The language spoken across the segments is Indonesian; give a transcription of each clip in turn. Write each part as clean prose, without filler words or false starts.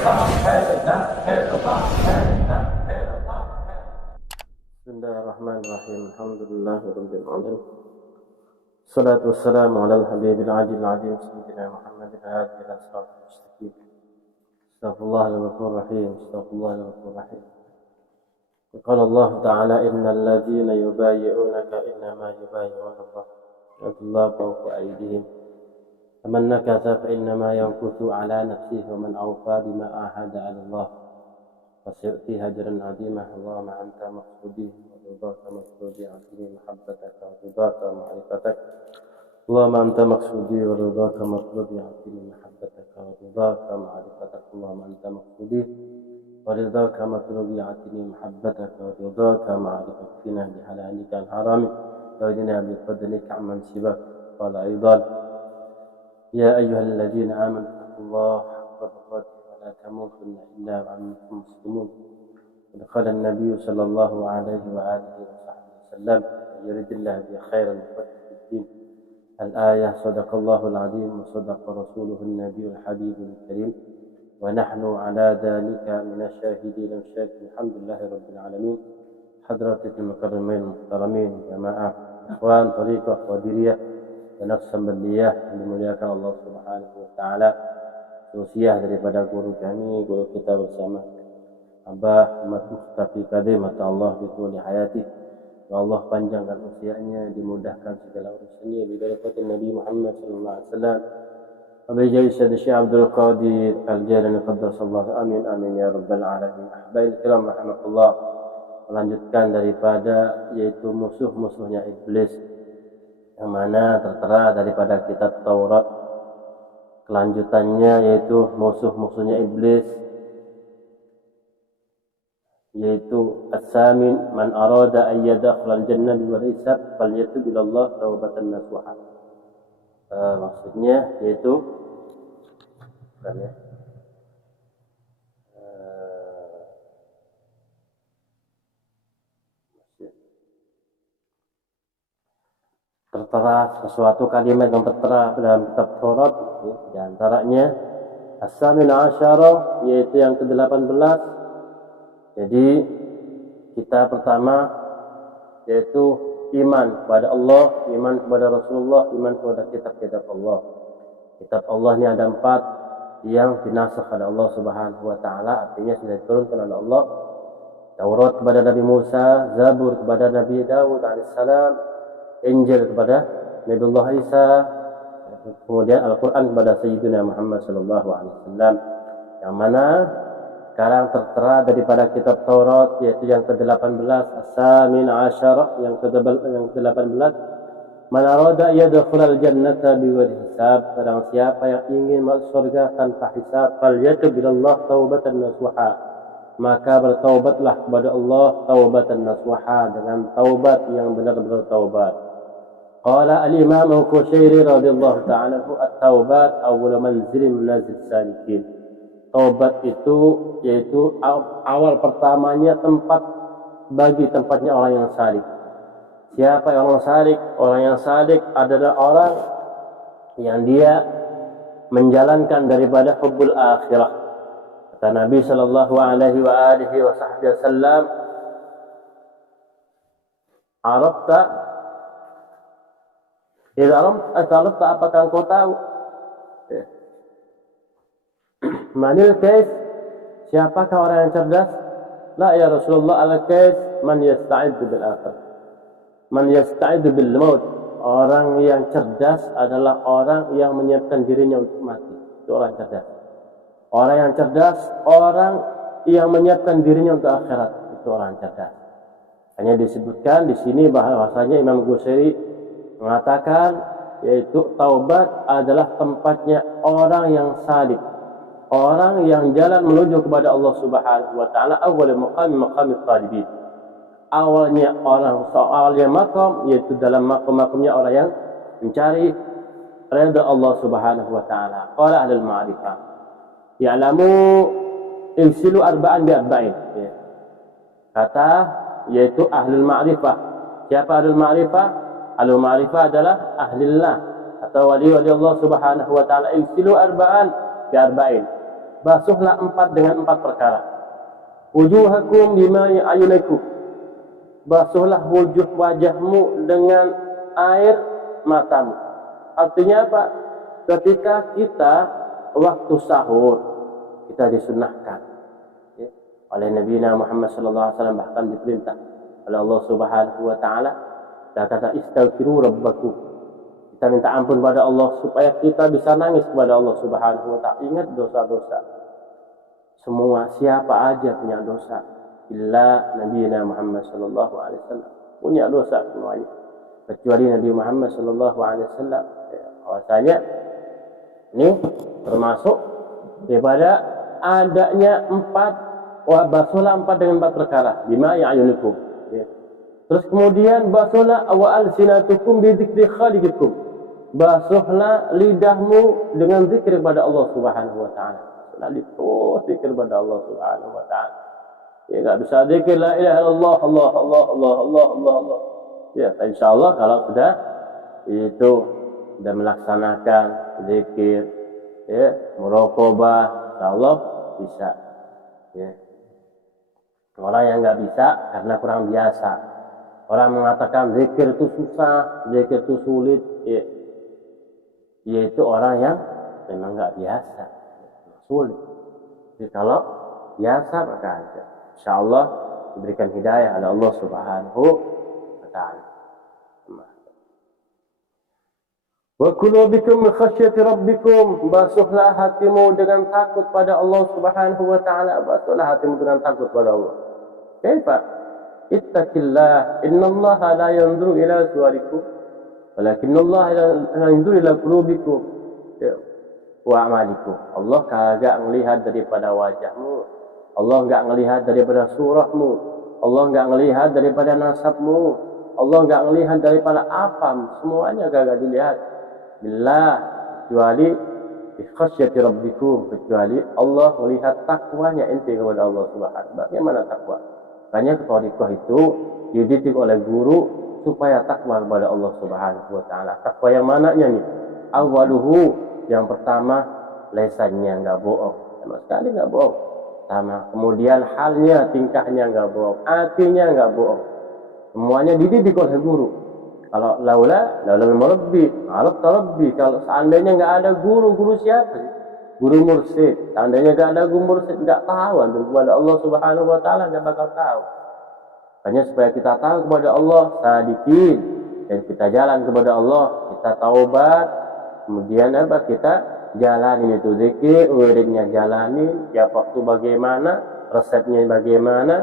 Bismillahirrahmanirrahim. Alhamdulillahirabbil alamin. Salatu wassalamu ala al-habibil ajil azim sayyidina Muhammadin hadi ila siratal mustaqim. Astaghfirullahal ghafurur rahim. Astaghfirullahal ghafurur rahim. Qala Allah Ta'ala innal ladzina yubayyi'unaka innama yubayyi'una Allah. Yadullahu fawqa aydihim. Faman nakatha fa innama yankuthu ala nafsihi wa man awfa bima ahada 'ala Allah. فسيؤتي هجرا عظيما اللهم أنت مقصودي ورضاك مقصودي أعطني محبتك ورضاك ومعرفتك اللهم أنت مقصودي ورضاك مطلوبي أعطني محبتك ورضاك ومعرفتك اللهم أنت مقصودي ورضاك مطلوبي أعطني محبتك ورضاك ومعرفتك فينا بحلالك عن حرامك واهدنا بفضلك عمن سواك قال أيضا يا أيها الذين آمنوا اتقوا الله حق تقاته لا تموتن إلا وأنتم مسلمون. ودخل النبي صلى الله عليه وآله وصحبه وسلم يريد الله به خيرا يفقهه في الدين. الآية صدق الله العظيم وصدق رسوله النبي الحبيب الكريم ونحن على ذلك من الشاهدين والشاكرين. الحمد لله رب العالمين. حضرات المكرمين المحترمين جماعة إخوان طريقة قادرية ونقص بلية dimuliakan Allah Subhanahu wa taala. Usiah daripada guru kami, guru kita bersama Abah Ahmad Mustafi Kadim, mata Allah bituli hayati, wa Allah panjangkan usianya, dimudahkan segala urusannya bi barakatin Nabi Muhammad sallallahu alaihi wasallam. Abi Jais Syekh Abdul Qadir Al-Jailani qaddasallahu amin amin ya rabbal alamin. Ahbabil kiram rahimakumullah. Melanjutkan daripada yaitu musuh-musuhnya iblis yang mana tertera daripada kitab Taurat. Kelanjutannya yaitu musuh-musuhnya iblis, yaitu as-samin man arada an yadkhulal jannah biwal hisab falyatub ila Allah taubatan nasuha. Maksudnya yaitu tertera sesuatu kalimat yang tertera dalam kitab Taurat, di antaranya as-samin asyara, yaitu yang ke-18. Jadi kita pertama yaitu iman kepada Allah, iman kepada Rasulullah, iman kepada kitab-kitab Allah. Kitab Allah ini ada 4 yang dinasakh oleh Allah Subhanahu wa taala, artinya sudah diturunkan oleh Allah. Taurat kepada Nabi Musa, Zabur kepada Nabi Daud alaihissalam, Injil kepada Nabiullah Isa, kemudian Al-Quran kepada Sayyidina Muhammad sallallahu alaihi wasallam, yang mana sekarang tertera daripada kitab Taurat yaitu yang ke-18 as-samin asyara, yang ke-18 man arada yadkhulal jannata bighayri hisab, barang siapa yang ingin masuk surga tanpa hisab falyatub ilallah taubatan nasuha, maka bertaubatlah kepada Allah taubatan nasuha, dengan taubat yang benar-benar taubat. Qala al-Imam Al-Qushairi radhiyallahu ta'ala at-taubat awwal manzil manazil salikin. Taubat itu yaitu awal pertamanya tempat bagi tempatnya orang yang salik. Siapa yang orang salik? Orang yang salik adalah orang yang dia menjalankan daripada hubbul akhirah. Kata Nabi sallallahu alaihi wa alihi wasallam, "Arafta Arafta, apakah engkau tahu? Manil kais, siapakah orang yang cerdas? La ya Rasulullah, al-kais man yasta'iddu bil akhir, man yasta'iddu bil maut. Orang yang cerdas adalah orang yang menyiapkan dirinya untuk mati. Itu orang cerdas. Orang yang cerdas, orang yang menyiapkan dirinya untuk akhirat. Itu orang cerdas. Hanya disebutkan di sini bahwasanya Imam Qushairi mengatakan yaitu taubat adalah tempatnya orang yang salik, orang yang jalan menuju kepada Allah Subhanahu wa taala. Awal maqam talibin, awalnya makam yaitu dalam makamnya orang yang mencari ridha Allah Subhanahu wa taala. Qala ahlul ma'rifah ya'lamu ilsilu arba'an bi arba'in, kata yaitu ahlul ma'rifah. Siapa ahlul ma'rifah? Ahlul ma'rifah adalah ahlillah atau wali-wali Allah Subhanahu wa taala. Ilsilu arba'an bi arba'in, basuhlah dengan 4 perkara. Wujuhakum bima ayunikum, basuhlah wajahmu dengan air matamu. Artinya apa? Ketika kita waktu sahur, kita disunahkan oleh Nabi Muhammad SAW, bahkan diperintah oleh Allah Subhanahu wa taala, kata istaghfiru rabbakum, kita minta ampun pada Allah supaya kita bisa nangis kepada Allah Subhanahu wa taala. Ingat dosa-dosa semua, siapa aja punya dosa, illa Nabi Muhammad sallallahu alaihi wasallam punya dosa semuanya, kecuali Nabi Muhammad sallallahu alaihi wasallam. Bahwasanya ini termasuk daripada adanya 4, basuhlah 4 dengan 4 perkara, bima ya'yunikum. Terus kemudian basuhlah wa alsinatukum bi dzikri khaliqikum, basuhlah lidahmu dengan zikir kepada Allah Subhanahu wa taala. Lalu terus zikir kepada Allah Subhanahu wa taala. Ya, enggak bisa zikir la ilaha illallah, Allah Allah Allah Allah Allah Allah. Ya, insyaallah kalau sudah itu sudah melaksanakan zikir, ya, muraqabah, insyaallah bisa. Ya. Orang yang enggak bisa karena kurang biasa. Orang mengatakan zikir itu susah, zikir itu sulit, ya. Yaitu orang yang memang enggak biasa, sulit. Jadi kalau biasa maka aja, insyaallah diberikan hidayah oleh Allah Subhanahu wa taala. Wa qulubikum min khasyati rabbikum, basuhlah hatimu dengan takut pada Allah Subhanahu wa taala, basuhlah hatimu dengan takut pada Allah. Kaifa? Ittaqillah, innallaha la yanzuru ila suwarikum walakinnallaha yanzuru ila qulubikum wa a'malikum. Allah kagak melihat daripada wajahmu, Allah enggak melihat daripada surahmu, Allah enggak melihat daripada nasabmu, Allah enggak melihat daripada apa, semuanya kagak dilihat. Billah, kecuali bi khasyati rabbikum, kecuali Allah melihat takwanya ente kepada Allah Subhanahu. Bagaimana takwa? Makanya thariqah itu dididik oleh guru supaya takwa kepada Allah Subhanahu wa taala. Takwa yang mananya nih? Awaluhu, yang pertama lesannya enggak bohong, sama sekali enggak bohong. Sama. Kemudian halnya, tingkahnya enggak bohong, hatinya enggak bohong. Semuanya dididik oleh guru. Kalau laula murabbi, arab tarabbi, kalau seandainya enggak ada guru siapa sih? Guru mursyid. Seandainya enggak ada guru mursyid, enggak tahu antum kepada Allah Subhanahu wa taala, enggak bakal tahu. Hanya supaya kita tahu kepada Allah, sadiqin, dan kita jalan kepada Allah, kita taubat, kemudian apa? Kita jalanin itu zikir, wiridnya jalanin, tiap waktu bagaimana, resepnya bagaimana,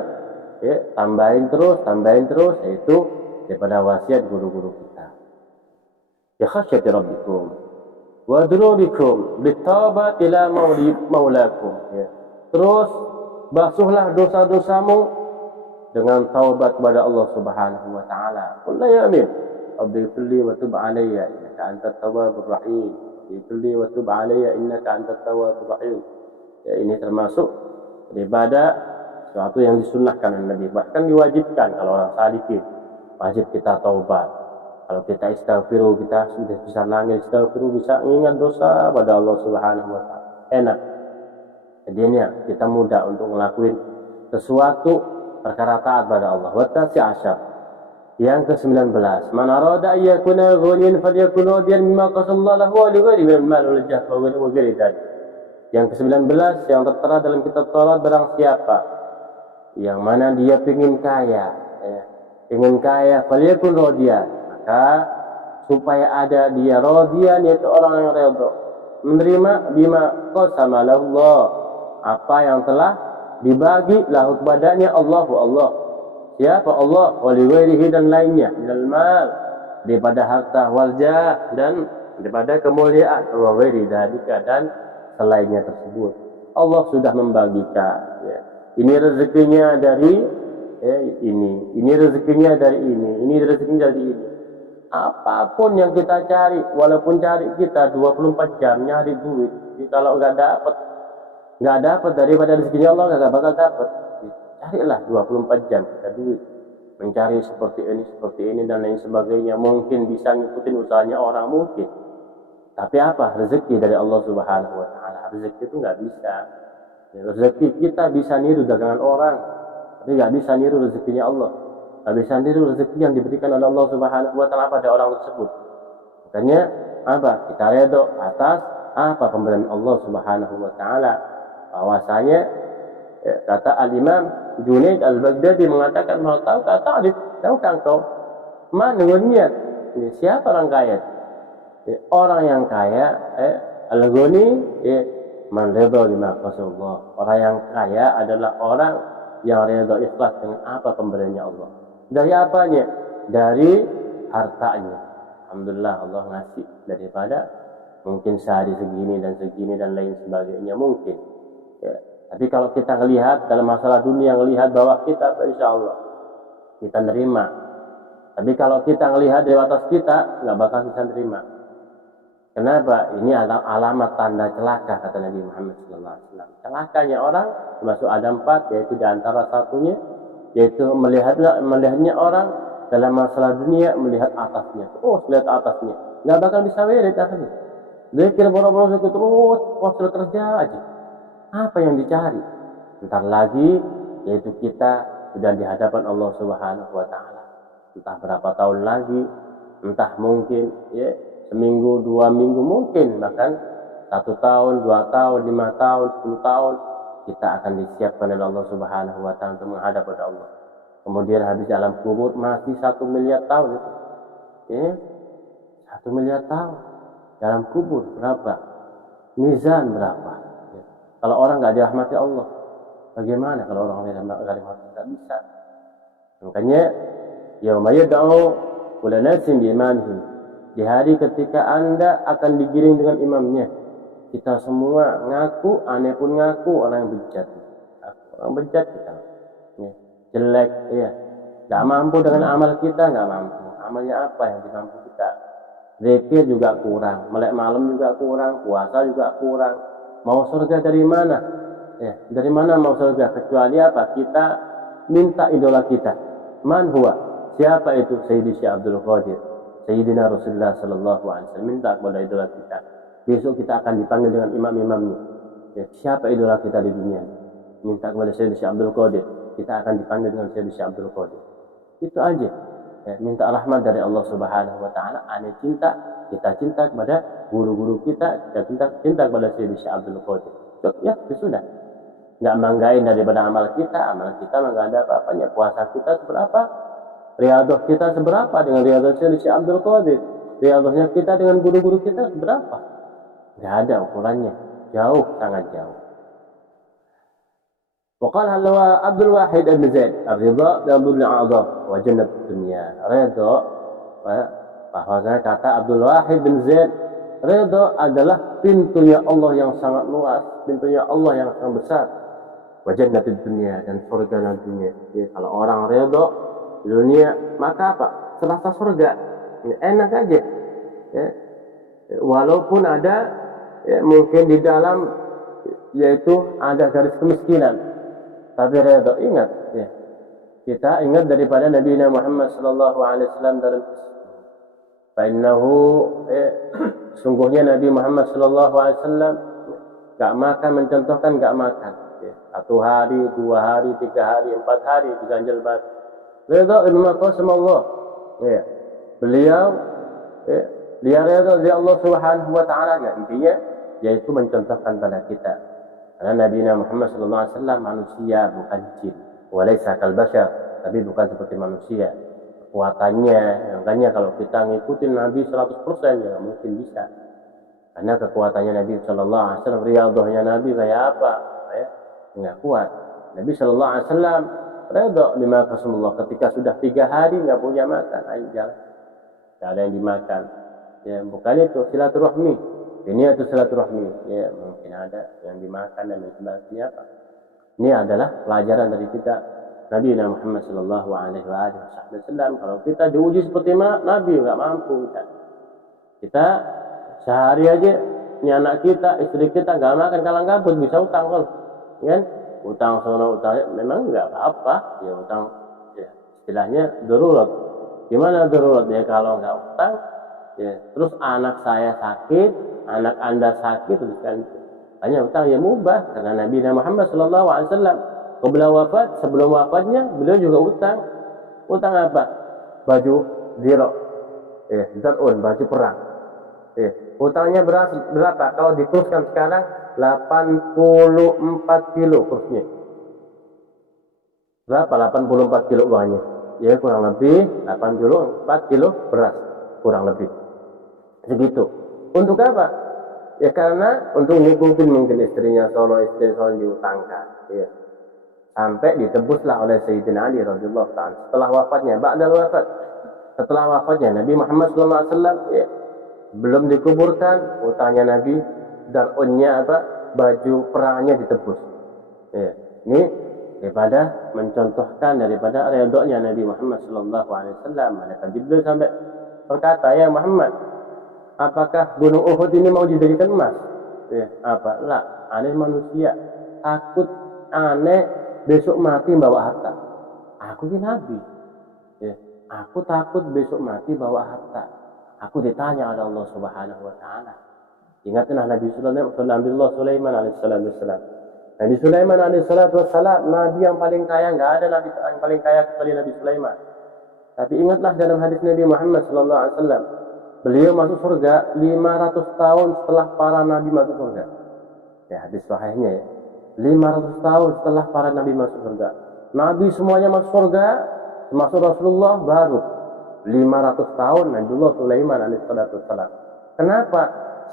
ya, tambahin terus, itu daripada wasiat guru-guru kita. Ya khasyati rabbikum wa dunubikum bitaubat ila maulakum, ya. Terus basuhlah dosa-dosamu dengan taubat kepada Allah Subhanahu wa taala. Qul ya amin abdi wa tub alayya innaka antat tawwabur rahim. Ibli wa tub alayya innaka antat tawwabur rahim. Ya, ini termasuk daripada sesuatu yang disunnahkan oleh Nabi, bahkan diwajibkan. Kalau orang sadikin wajib kita taubat. Kalau kita istighfiru, kita sudah bisa nangis istighfiru, bisa mengingat dosa pada Allah Subhanahu wa taala. Enak. Jadinya kita mudah untuk ngelakuin sesuatu perkara taat pada Allah. Wa tasi'asyar, yang ke-19, man arada ayyakuna ghaniyan falyakun radiyan bima qasallahu lahu wa li ghairihi min al-mal wal jah wa ghairi dzalik. Yang ke-19 yang tertera dalam kitab Taurat, barang siapa yang mana dia ingin kaya, ya, ingin kaya, falyakun radiyan, maka supaya ada dia radiyan, yaitu orang yang redha, menerima bima qasama lahu Allah, apa yang telah dibagi lahu kepadanya Allah. Siapa Allah? Wali ghairihi, dan lainnya, minal mal, daripada harta, wal jah, dan daripada kemuliaan, wa ghairi dzalika, dan selainnya tersebut. Allah sudah membagikan, ya. Ini rezekinya dari ini rezekinya dari ini rezekinya dari ini. Apapun yang kita cari, walaupun cari kita 24 jam nyari duit, kalau enggak dapat daripada rezekinya Allah, enggak bakal dapat. Carilah 24 jam kita duit, mencari seperti ini dan lain sebagainya. Mungkin bisa ngikutin usahanya orang, mungkin, tapi apa? Rezeki dari Allah Subhanahu wa taala. Rezeki itu nggak bisa Rezeki kita bisa niru dagangan orang, tapi nggak bisa niru rezekinya Allah. Nggak bisa niru rezeki yang diberikan oleh Allah Subhanahu wa Ta'ala pada orang tersebut. Makanya apa? Kita redho atas apa pemberian Allah Subhanahu wa Ta'ala. Bahwasanya kata Al-Imam Junaid Al-Baghdadi mengatakan bahwa tahukah engkau man ghaniya? Siapa orang kaya? Orang yang kaya al-ghani man ridha bima qasallah. Orang yang kaya adalah orang yang ridha ikhlas dengan apa pemberiannya Allah. Dari apanya? Dari hartanya. Alhamdulillah Allah ngasih daripada mungkin sehari segini dan lain sebagainya mungkin. Ya. Tapi kalau kita melihat dalam masalah dunia, melihat bahwa kita insya Allah kita nerima. Tapi kalau kita melihat di atas kita, nggak bakal bisa nerima. Kenapa? Ini adalah alamat tanda celaka kata Nabi Muhammad SAW. Celakanya orang termasuk ada 4, yaitu di antara satunya, yaitu melihatnya orang dalam masalah dunia melihat atasnya. Terus lihat atasnya, nggak bakal bisa wirid akhirnya. Zikir boro-boro terus, fosil kerja aja. Apa yang dicari? Entar lagi, yaitu kita sudah di hadapan Allah Subhanahu wa Ta'ala. Entah berapa tahun lagi, entah mungkin ya seminggu, 2 minggu, mungkin bahkan 1 tahun, 2 tahun, 5 tahun, 10 tahun, kita akan disiapkan oleh Allah Subhanahu wa Ta'ala untuk menghadap kepada Allah. Kemudian habis alam kubur masih 1 miliar tahun itu. Ya, 1 miliar tahun. Dalam kubur berapa? Mizan berapa? Ya. Kalau orang nggak dirahmati Allah, bagaimana kalau orang nggak dirahmati? Nggak bisa. Makanya yauma yad'u kullu nasin bi imamihim. Di hari ketika Anda akan digiring dengan imamnya, kita semua ngaku, aneh pun ngaku orang yang bejat. Orang bejat kita. Ya. Jelek, ya. Gak mampu dengan amal kita, gak mampu. Amalnya apa yang dimampu kita? Zikir juga kurang, melek malam juga kurang, puasa juga kurang. Mau surga dari mana? Ya, dari mana mau surga? Kecuali apa? Kita minta idola kita. Man huwa? Siapa itu? Sayyidi Syekh Abdul Qadir, Sayyidina Rasulullah Sallallahu Alaihi Wasallam. Minta kepada idola kita. Besok kita akan dipanggil dengan imam-imamnya. Ya, siapa idola kita di dunia? Minta kepada Sayyidi Syekh Abdul Qadir. Kita akan dipanggil dengan Sayyidi Syekh Abdul Qadir. Itu aja. Ya, minta rahmat dari Allah Subhanahu wa Ta'ala. Aneh cinta, kita cinta kepada guru-guru kita, kita cinta kepada Sayyidi Syekh Abdul Qadir. Ya, sudah. Nggak banggain daripada amal kita nggak ada apa-apanya. Puasa kita seberapa, riyadhah kita seberapa dengan riyadhah Sayyidi Syekh Abdul Qadir, riyadhahnya kita dengan guru-guru kita seberapa? Nggak ada ukurannya, jauh, sangat jauh. وقال عبد الواحد بن زيد الرضا بأمر الأعضاء وجنة الدنيا. Ridha, bahwasanya kata Abdul Wahid bin Zaid, ridha adalah pintunya Allah yang sangat luas, pintunya Allah yang sangat besar. Wa jannatud dunya, dan surga dunia. Jadi kalau orang ridha di dunia, maka apa? Serasa surga. Enak aja. Ya. Walaupun ada mungkin di dalam yaitu ada garis kemiskinan. Tapi ridha, ingat ya. Kita ingat daripada Nabi Muhammad sallallahu alaihi wasallam dalam fa'innahu sungguhnya Nabi Muhammad sallallahu alaihi wasallam enggak makan, mencontohkan enggak makan ya. 1 hari, 2 hari, 3 hari, 4 hari diganjal batu. Ridha bima qasama Allah. Ya. Beliau dia ridha dari Allah Subhanahu wa Ta'ala. Intinya yaitu mencontohkan pada kita. Karena Nabi Muhammad SAW manusia, bukan jin. Walaysa kal bashar, tapi bukan seperti manusia. Kekuatannya, makanya kalau kita ngikutin Nabi 100% ya mungkin bisa. Karena kekuatannya Nabi SAW, riyadhahnya Nabi kayak apa? Ya, nggak kuat. Nabi SAW ridha bima qasamullah. Ketika sudah 3 hari nggak punya makan, ayo jalan. Nggak ada yang dimakan. Ya, bukan itu silaturahmi. Ini itu silaturahmi, ya mungkin ada yang dimakan dan sebagainya apa. Ini adalah pelajaran dari kita Nabi Muhammad Sallallahu Alaihi Wasallam. Kalau kita diuji seperti Nabi, nggak mampu kita sehari aja, ini anak kita, istri kita nggak makan kalang kabut, bisa utang kan? Utang sono utang, memang nggak apa-apa, ya utang, ya istilahnya darurat. Gimana darurat ya kalau nggak utang? Ya, terus anak saya sakit, anak Anda sakit, terus kan Hanya utang yang mubah karena Nabi Muhammad sallallahu alaihi wasallam sebelum wafatnya beliau juga utang. Utang apa? Baju dirok, darun, baju perang. Utangnya berapa? Kalau dikurskan sekarang 84 kilo kursnya. Berapa 84 kilo uangnya? Ya kurang lebih 84 kilo beras, kurang lebih segitu. Untuk apa? Ya karena untuk ngikutin mungkin istri sono diutangkan, ya. Sampai ditebuslah oleh Sayyidina Ali radhiyallahu ta'ala setelah wafatnya, setelah wafatnya Nabi Muhammad sallallahu alaihi wasallam, ya, belum dikuburkan, utangnya Nabi darunnya apa? Baju perangnya ditebus. Ya. Ini daripada mencontohkan daripada redha-Nya Nabi Muhammad sallallahu alaihi wasallam. Malaikat Jibril sampai berkata, "Ya Muhammad, apakah gunung Uhud ini mau dijadikan emas?" Ya, apa? Lah, aneh manusia, takut aneh besok mati bawa harta. Aku ini Nabi. Ya, aku takut besok mati bawa harta. Aku ditanya oleh Allah Subhanahu wa taala. Ingatlah Nabi Sulaiman alaihissalam. Nabi Sulaiman alaihissalam, nabi yang paling kaya, enggak ada nabi yang paling kaya kecuali Nabi Sulaiman. Tapi ingatlah dalam hadis Nabi Muhammad sallallahu alaihi wasallam, beliau masuk surga 500 tahun setelah para nabi masuk surga. Ya, hadis sahihnya ya. 500 tahun setelah para nabi masuk surga. Nabi semuanya masuk surga, termasuk Rasulullah baru 500 tahun Nabiullah Sulaiman alaihissalam. Kenapa?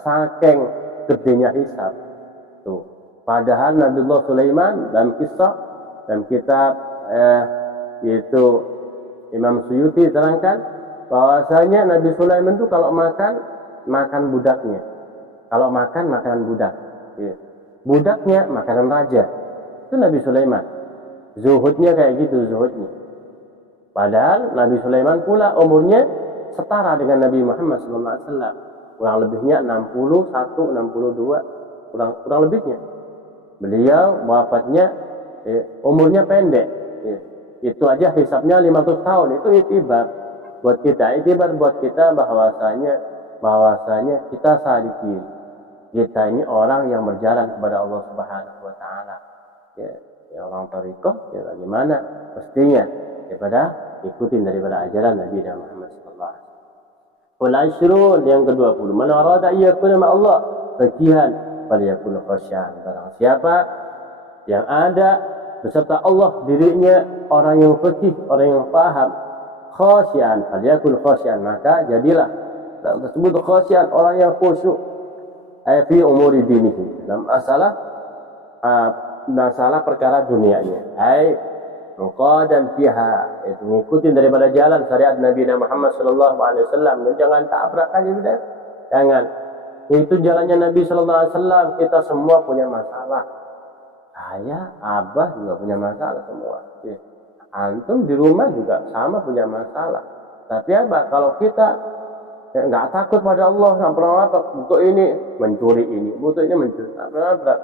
Saking gedenya hisab. Tuh. Padahal Nabiullah Sulaiman dalam kisah dalam kitab yaitu Imam Suyuti terangkan bahwasanya Nabi Sulaiman itu kalau makan budaknya. Kalau makan makanan budak. Ya. Budaknya makanan raja. Itu Nabi Sulaiman. Zuhudnya kayak gitu, zuhudnya. Padahal Nabi Sulaiman pula umurnya setara dengan Nabi Muhammad SAW. Kurang lebihnya 61, 62, kurang lebihnya. Beliau wafatnya umurnya pendek. Ya. Itu aja hisabnya 500 tahun. Itu itibar buat kita bahwasanya kita sadiqin. Kita ini orang yang berjalan kepada Allah Subhanahu wa taala. Ya orang thariqah ya bagaimana? Mestinya daripada ikutin daripada ajaran Nabi Muhammad sallallahu alaihi wasallam. Asyrun yang ke-20. Man arada ayyakuna ma Allah faqihan falyakun khasyan. Barang siapa yang ada beserta Allah dirinya orang yang faqih, orang yang paham, khasyan falyakun khasyan, maka jadilah tersebut khasyan, orang yang khusyuk fi umuri dinihi, dalam masalah perkara dunianya, muqaddam fiha, itu ngikutin daripada jalan syariat Nabi Muhammad sallallahu alaihi wasallam, dan jangan tabrak aja sudah. Jangan. Itu jalannya Nabi sallallahu alaihi wasallam. Kita semua punya masalah. Saya, abah juga punya masalah semua. Ya. Antum di rumah juga sama punya masalah. Tapi apa? Kalau kita nggak takut pada Allah, nggak pernah apa, butuh ini mencuri ini, butuh ini mencuri, nggak pernah.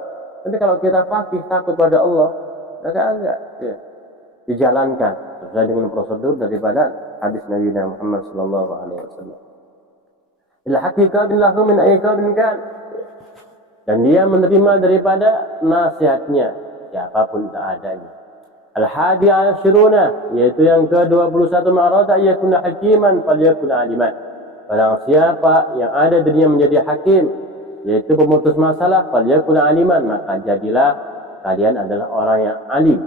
Tapi kalau kita fakih takut pada Allah, agak ya, dijalankan sesuai dengan prosedur daripada hadis Nabi Muhammad sallallahu alaihi wasallam. Il haqiqah billahu min ayyakabin kan. Dan dia menerima daripada nasihatnya siapapun tak adanya. Al-hadi al-syiruna, yaitu yang ke-21, ma'arada yakuna hakiman falyakun aliman. Barang siapa yang ada dirinya menjadi hakim, yaitu pemutus masalah, falyakun aliman, maka jadilah kalian adalah orang yang alim.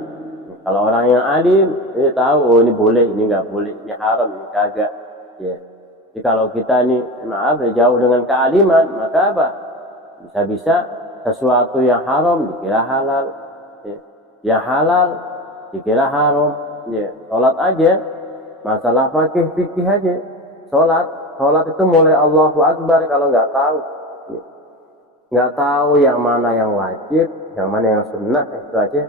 Kalau orang yang alim, dia tahu, oh ini boleh, ini enggak boleh, ini haram, ini kagak. Ya. Jadi kalau kita ini, maaf, jauh dengan kealiman, maka apa? Bisa-bisa sesuatu yang haram dikira halal, ya. Yang halal dikira haram. Ya. Sholat aja, masalah fikih aja. Sholat itu mulai Allahu Akbar kalau nggak tahu. Nggak tahu yang mana yang wajib, yang mana yang sunnah, itu aja.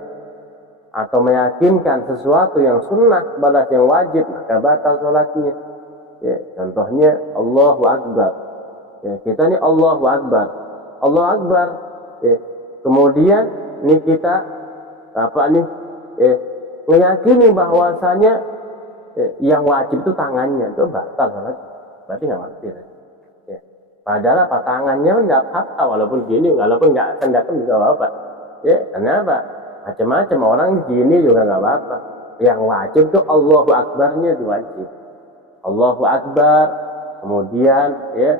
Atau meyakinkan sesuatu yang sunnah kepada yang wajib, maka batal sholatnya. Ya, contohnya Allahu Akbar. Ya, kita ini Allahu Akbar. Allahu Akbar. Ya. Kemudian ini kita meyakini bahwasanya yang wajib itu tangannya, itu batal sholatnya. Berarti nggak ngerti. Ya. Padahal apa tangannya nggak apa-apa, walaupun gini, walaupun nggak kendakan juga apa-apa. Ya, kenapa? Macam-macam orang gini juga nggak apa-apa. Yang wajib tuh Allahu Akbarnya itu wajib. Allahu Akbar, kemudian ya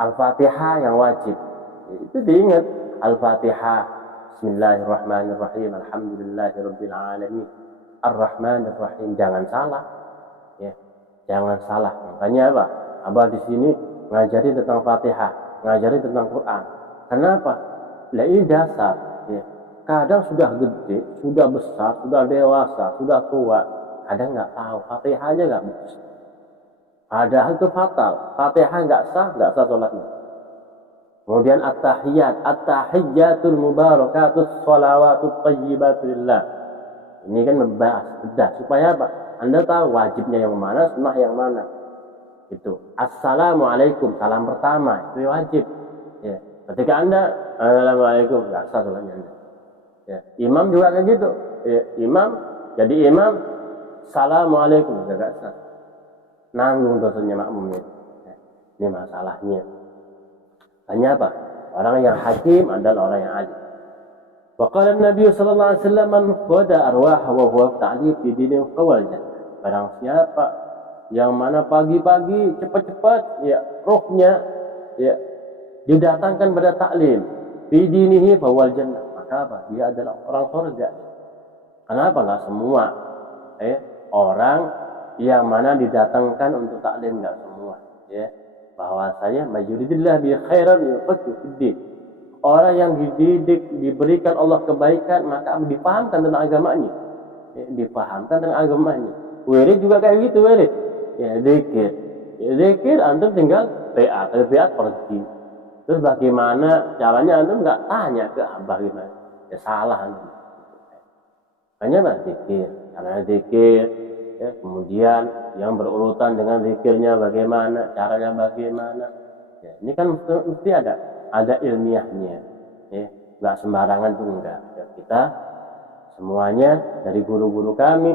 Al-Fatihah yang wajib. Itu diingat Al-Fatihah. Bismillahirrahmanirrahim. Alhamdulillahirabbil alamin. Ar-Rahmanir-Rahim. Jangan salah. Ya, jangan salah. Makanya apa? Abah di sini ngajari tentang Fatihah, ngajari tentang Quran. Kenapa? Lah ini dasar. Ya. Kadang sudah gede, sudah besar, sudah dewasa, sudah tua, kadang nggak tahu Fatihah aja nggak bagus. Padahal itu fatal. Fatihah nggak sah sholatnya. Kemudian at-tahiyyatul mubarakatus sholawatut thayyibatuillah. Ini kan membahas bedah supaya apa? Anda tahu wajibnya yang mana, sunnah yang mana. Itu. Assalamualaikum, salam pertama itu wajib. Ya. Ketika Anda Assalamualaikum, nggak sah sholatnya Anda. Ya. Imam juga kayak gitu. Ya. Jadi imam, Assalamualaikum, nggak sah. Nanggung dosanya makmumnya. Ya. Ini masalahnya. Hanya apa? Orang yang hakim adalah orang yang adil. Waqala Nabi sallallahu alaihi wasallam man qada arwah wa huwa ta'lif fi dinin qawal jannah. Barang siapa yang mana pagi-pagi cepat-cepat ya rohnya ya didatangkan pada taklim fi dinihi fawal jannah, maka apa? Dia adalah orang surga. Kenapa enggak semua orang yang mana didatangkan untuk taklim, enggak semua ya. Bahwasanya majuridillah bi khairan yufaqihu fid din. Orang yang dididik, diberikan Allah kebaikan, maka dipahamkan tentang agamanya. Ya, dipahamkan tentang agamanya. Wirid juga kayak gitu, wirid. Ya, zikir. Ya, zikir, antum tinggal biat pergi. Terus bagaimana caranya, antum nggak tanya ke abah gimana. Ya salah antum. Hanya apa? Zikir. Karena zikir, ya, kemudian yang berurutan dengan zikirnya bagaimana, caranya bagaimana. Ya, ini kan mesti ada ilmiahnya, ya, nggak sembarangan tuh enggak. Ya, kita semuanya dari guru-guru kami,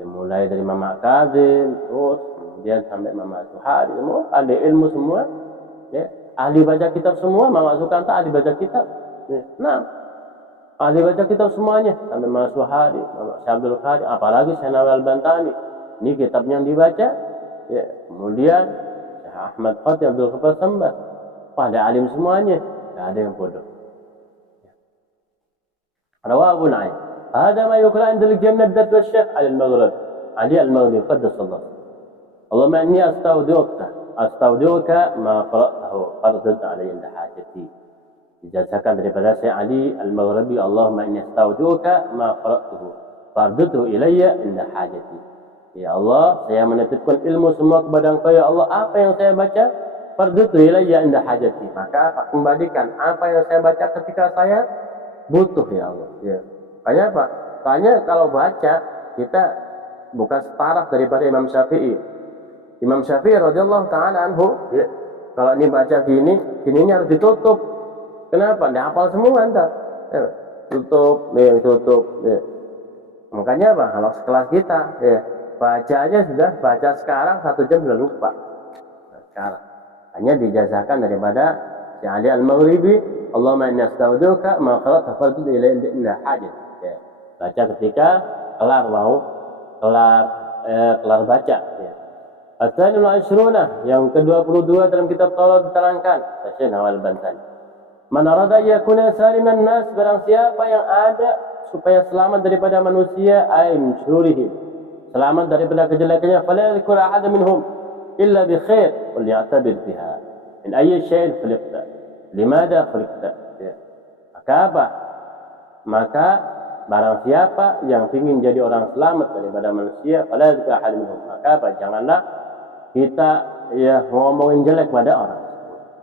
mulai dari Mama Kazim, terus kemudian sampai Mama Suhari, semua ada ilmu semua, ya, ahli baca kitab semua. Mama Sukanta ahli baca kitab, ya. Nah, ahli baca kitab semuanya, sampai Mama Suhari, Mama Abdul Qadir, apalagi Syekh Al-Bantani, ini kitabnya yang dibaca, ya. Kemudian Syekh Ahmad Fatih Abdul Ghaffar Sambah, pada alim semuanya, tidak ada yang bodoh. Rawah Abu Nu'aym, "Hada ma yuqra 'inda al-Jannah wa Syekh al-Maghrib, Ali al-Maghrib qaddasallahu. Allahumma inni astaudiuka ma qara'tahu fardud 'alayya 'inda hajati." Dijelaskan daripada Syekh Ali al-Maghribi, "Allahumma inni astaudiuka ma qara'tahu fardudhu ilayya 'inda hajati." Ya Allah, saya menitipkan ilmu semua kepada Engkau ya Allah. Apa yang saya baca, fardutu ilayya inda hajati, maka kembalikan apa yang saya baca ketika saya butuh ya Allah. Ya. Makanya apa? Makanya kalau baca kita bukan setara daripada Imam Syafi'i. Imam Syafi'i radhiyallahu taala anhu, ya, kalau ini baca gininya harus ditutup. Kenapa? Dia hafal semua entar. Ya. Tutup. Ya. Makanya apa? Kalau sekelas kita, ya, bacanya sudah baca sekarang 1 jam sudah lupa. Nah, sekarang hanya dijazakan daripada Syekh Ali Al-Maghribi, Allahumma inni astaudiuka ma qara'ta fardud ilayya inda hajat. Ya. Baca ketika kelar baca. Ya. As-sanul asyruna, yang ke-22 dalam kitab Taurat diterangkan Syekh Nawal Bantani. Man arada yakuna saliman nas, barang siapa yang ada supaya selamat daripada manusia, ay min syururihim, selamat daripada kejelekannya, fala yadhkur ahad minhum إلا بخير وليعتبر بها من أي شيء خلقت لماذا خلقت. Maka barang siapa yang ingin jadi orang selamat daripada manusia, fala yadhkur ahad minhum, maka janganlah kita ya ngomongin jelek pada orang.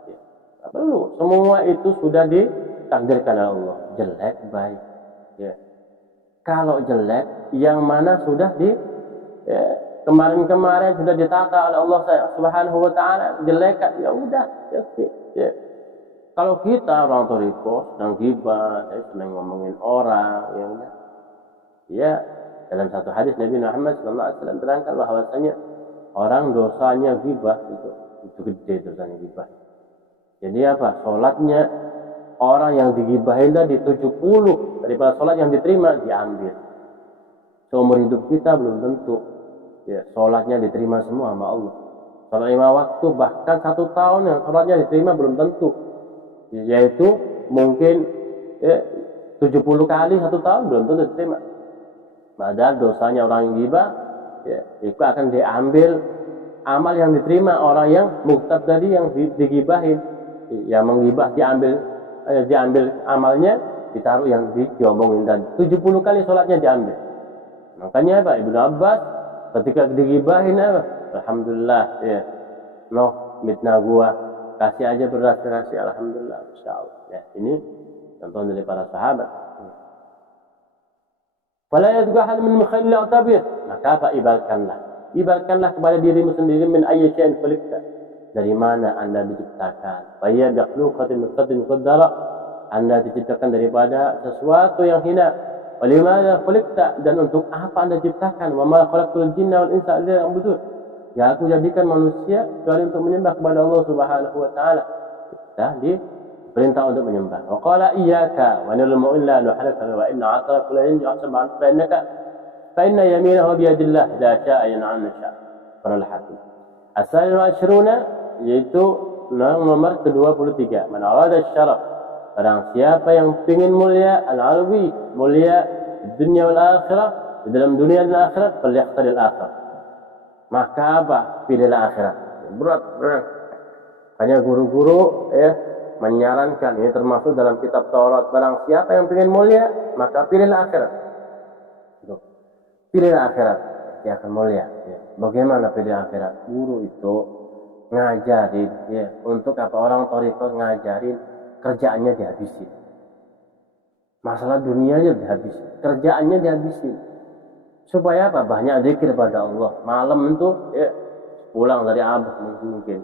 Ya, tak perlu, semua itu sudah ditakdirkan oleh Allah, jelek baik. Ya. Kalau jelek yang mana sudah kemarin sudah ditata oleh Allah Subhanahu wa taala, jelek ya udah, ya. Kalau kita orang thariqah sedang ghibah, senang ngomongin orang, ya udah. Ya, dalam satu hadis Nabi Muhammad sallallahu alaihi wasallam terangkan bahwasanya orang dosanya ghibah itu itu gede dosanya gibah. Jadi apa? Sholatnya orang yang digibahin tadi 70 daripada sholat yang diterima diambil. Seumur hidup kita belum tentu ya sholatnya diterima semua sama Allah. Sholat 5 waktu bahkan 1 tahun yang sholatnya diterima belum tentu. Yaitu mungkin ya, 70 kali 1 tahun belum tentu diterima. Padahal dosanya orang yang gibah ya, itu akan diambil amal yang diterima orang yang muktab tadi yang digibahin. Yang menggibah diambil amalnya, ditaruh yang diomongin tadi. 70 kali sholatnya diambil. Makanya apa? Ibnu Abbas ketika digibahin apa? Alhamdulillah ya. Noh mitnah gua kasih aja beras kasih alhamdulillah insyaallah. Ya, ini contoh dari para sahabat. Fala yadghal min mukhalli tabir. Maka apa? Ibaratkanlah kepada dirimu sendiri min ayyi syai'in khuliqta. Dari mana Anda diciptakan? Fa hiya makhluqatun muqaddara. Anda diciptakan daripada sesuatu yang hina. Walimana khuliqta, dan untuk apa Anda diciptakan? Wa ma khalaqtul jinna wal insa illa liya'budun. Ya aku jadikan manusia kecuali untuk menyembah kepada Allah Subhanahu wa taala. Kita diperintah untuk menyembah. Wa qala iyyaka wa nalmu illa nuhalaka wa inna 'atara kullu yawmin yahsabu fa inna yaminahu bi yadillah la sha'a yan'an sha'. Qala al-hakim. Asal asyruna yaitu nomor ke-23. Man arada syaraf. Barang siapa yang ingin mulia al-alwi, mulia di dunia wal akhirah, di dalam dunia dan akhirat, falyakhtaril akhirah. Maka apa? Pilihlah akhirat. Berat. Hanya guru-guru menyarankan, ini termasuk dalam kitab Taurat, barang siapa yang ingin mulia, maka pilihlah akhirat. Pilihlah akhirat, dia akan mulia. Bagaimana pilih akhirat? Guru itu ngajarin, untuk apa? Orang thariqah ngajarin, kerjaannya dihabisin. Masalah dunianya dihabisin, kerjaannya dihabisin. Supaya apa? Banyak zikir pada Allah. Malam itu pulang dari abah mungkin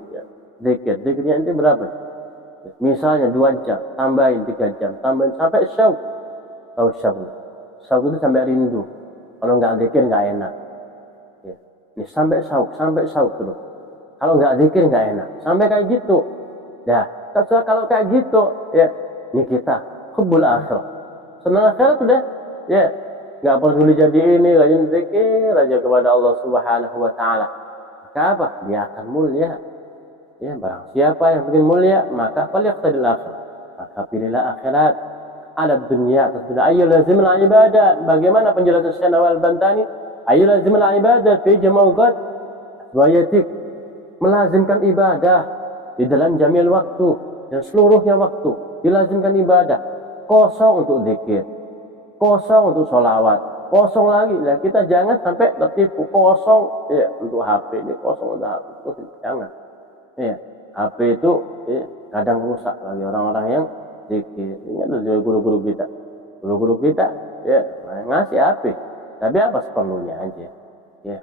zikirnya itu berapa? Misalnya 2 jam, tambahin 3 jam, tambahin sampai syauk. Tahu syauk? Syauk itu sampai rindu. Kalau nggak zikir nggak enak. Ini sampai syauk dulu. Kalau nggak zikir nggak enak. Sampai kayak gitu. Ya, kalau kayak gitu, ini kita hubbul akhirah. Senang akhirat sudah, nggak perlu jadi ini, rajin zikir aja kepada Allah Subhanahu wa taala. Maka apa? Dia akan mulia. Barang siapa yang ingin mulia, maka falyakhtaril akhirah. Maka pilihlah akhirat. Ala dunia atas dunia. Ayyul lazimul ibadah. Bagaimana penjelasan Syekh Nawal Bantani? Ayyul lazimul ibadah fi jama'at wayatik. Melazimkan ibadah di dalam jamil waktu dan seluruhnya waktu. Dilazimkan ibadah. Kosong untuk zikir, kosong untuk sholawat, kosong lagi. Nah, kita jangan sampai tertipu kosong untuk HP, ini kosong untuk HP. Jangan. HP itu kadang rusak bagi orang-orang yang zikir. Ingat tuh guru-guru kita. Guru-guru kita ngasih HP. Tapi apa seperlunya aja.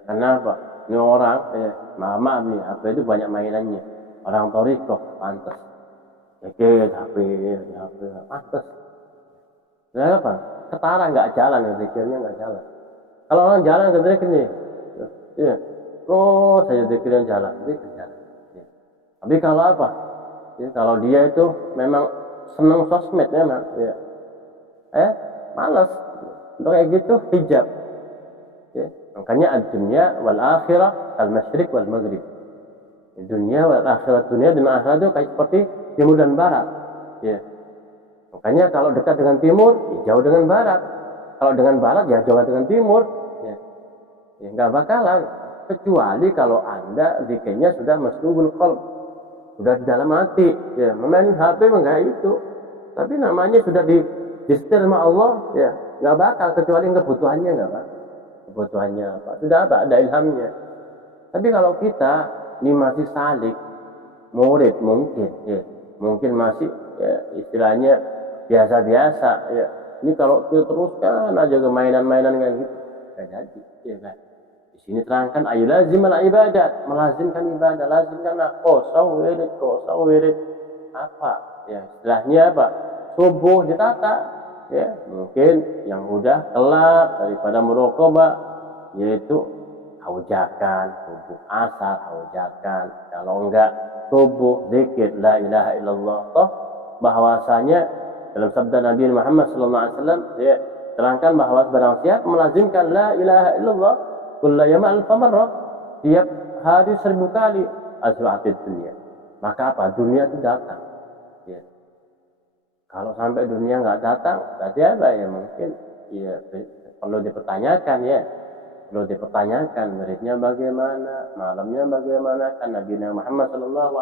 Kenapa? Ini orang maaf nih, HP itu banyak mainannya. Orang thariqah pantas. Zikir HP pantas. Nah, apa? Ketara nggak jalan, zikirnya nggak jalan. Kalau orang jalan ke zikir nih, terus saya zikirnya jalan. Tapi kalau apa? Kalau dia itu memang senang sosmed memang, malas. Untuk kayak gitu hijab. Makanya ad-dunya wal akhirah al-masyriq wal maghrib. Dunia wal akhirat, dunia dan akhirat itu kayak seperti timur dan barat. Makanya kalau dekat dengan timur, jauh dengan barat. Kalau dengan barat, jauh dengan timur. Nggak bakalan. Kecuali kalau Anda zikirnya sudah masbubul qalb, sudah di dalam hati. Memain HP enggak itu. Tapi namanya sudah disetir sama Allah, nggak bakal. Kecuali kebutuhannya nggak bakal. Kebutuhannya apa? Sudah ada ilhamnya. Tapi kalau kita ini masih salik, murid mungkin masih istilahnya biasa-biasa. Ini kalau kita teruskan aja ke mainan-mainan kayak gitu, nggak jadi. Di sini terangkan ayu lazimul ibadat, melazimkan ibadah, lazimkanlah kosong wirid. Apa? Istilahnya apa? Subuh ditata. Mungkin yang udah telat daripada muraqabah, yaitu haujakan, subuh asar haujakan, kalau enggak subuh zikir la ilaha illallah. Toh bahwasanya dalam sabda Nabi Muhammad SAW dia terangkan bahwa barang siapa melazimkan la ilaha illallah kullu yawmin alf marrah, tiap hari 1000 kali, asra'atid dunia, maka apa? Dunia itu datang. Ya. Kalau sampai dunia nggak datang, berarti apa ya? Mungkin ya perlu dipertanyakan ya. Perlu dipertanyakan muridnya bagaimana, malamnya bagaimana, kan Nabi Muhammad SAW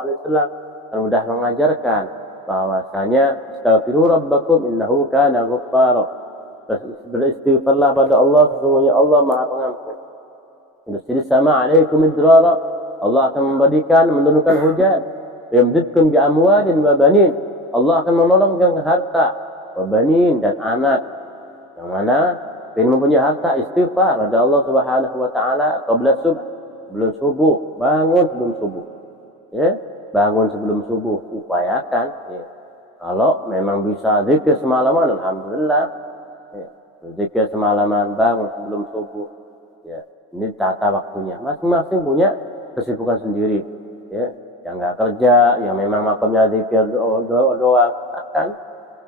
kan sudah mengajarkan bahwasanya astaghfiru rabbakum innahu kana ghaffara, beristighfarlah pada Allah, sesungguhnya Allah Maha Pengampun. Yursilis sama alaikum idrara, Allah akan menurunkan hujan. Yamdidkum bi amwalin wa banin, Allah akan menolong dengan harta, wa banin, dan anak. Yang mana ingin mempunyai harta, istighfar pada Allah Subhanahu wa taala qabla subuh, sebelum subuh, bangun sebelum subuh. Ya, bangun sebelum subuh, upayakan ya. Kalau memang bisa zikir semalaman, alhamdulillah. Ya, zikir semalaman, bangun sebelum subuh. Ya, ini tata waktunya. Masing-masing punya kesibukan sendiri. Ya, yang nggak kerja, yang memang makamnya zikir doang, akan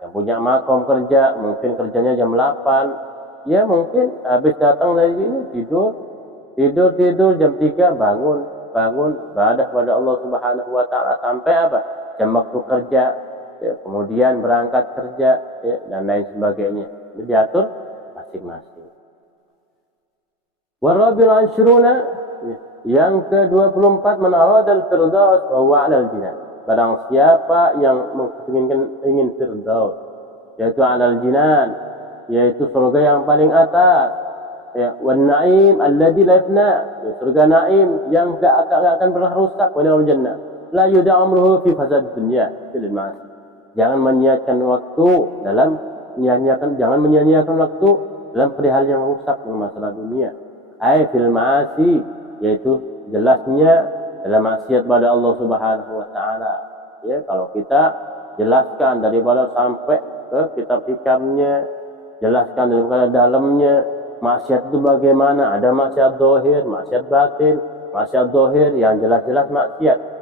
yang punya makom kerja, mungkin kerjanya jam 8. Ya mungkin habis datang dari sini tidur jam 3, bangun ibadah pada Allah Subhanahu wa taala sampai apa? Jam waktu kerja, ya, kemudian berangkat kerja ya, dan lain sebagainya. Jadi diatur masing-masing. Warabil asyruna, yang ke-24, man aradal firdaus wa huwa 'alal jinan. Barang siapa yang ingin firdaus, yaitu 'alal jinan, yaitu surga yang paling atas, ya, wan na'im alladzi la yafna, ya, surga naim yang enggak akan pernah rusak, wa al jannah la yud'amruhu fi fasad dunya fil ma'asi. Jangan menyia-nyiakan waktu dalam perihal yang rusak dalam masalah dunia. Ai fil ma'asi, yaitu jelasnya dalam maksiat pada Allah Subhanahu wa taala. Ya, kalau kita jelaskan daripada sampai ke kitab hikamnya, jelaskan daripada dalamnya maksiat itu bagaimana. Ada maksiat zahir, maksiat batin. Maksiat zahir yang jelas-jelas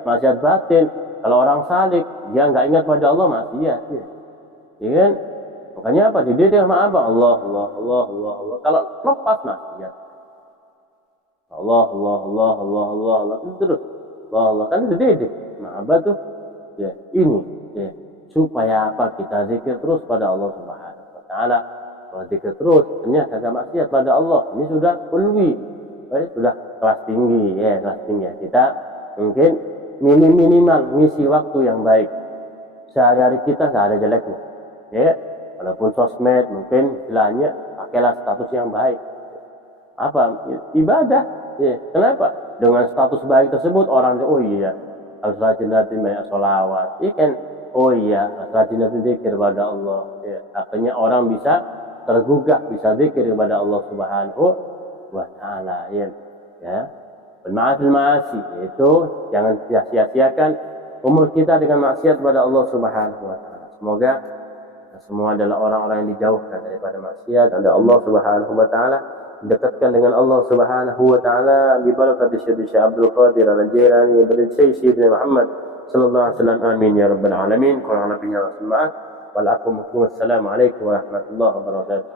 maksiat batin, kalau orang salik dia nggak ingat pada Allah, maksiat ya. Ya kan? Makanya apa? Dididik sama apa? Allah. Kalau lepas maksiat, Allah terus Allah kan dididik. Nah apa tuh? Ya ini ya, supaya apa? Kita zikir terus pada Allah Subhanahu wa taala. Kalau zikir terus, ternyata kagak maksiat pada Allah. Ini sudah ulwi, sudah kelas tinggi ya, Kita mungkin minimal ngisi waktu yang baik. Sehari-hari kita nggak ada jeleknya, ya. Walaupun sosmed mungkin istilahnya pakailah status yang baik. Apa? Ibadah. Ya. Kenapa? Dengan status baik tersebut orang oh iya harus rajin-rajin banyak sholawat. Ikan oh iya rajin-rajin zikir pada Allah. Ya. Akhirnya orang bisa tergugah, bisa zikir kepada Allah Subhanahu wa taala ya. Bermaafil ma'asi, yaitu jangan sia-siakan umur kita dengan maksiat kepada Allah Subhanahu wa taala. Semoga semua adalah orang-orang yang dijauhkan daripada maksiat dari Allah Subhanahu wa taala, dekatkan dengan Allah Subhanahu wa taala bi barakati Syekh Abdul Qadir Al-Jailani bin Syekh Muhammad sallallahu alaihi wasallam. Amin ya rabbal alamin. Qul nabiyana Muhammad. Wassalamualaikum warahmatullahi wabarakatuh.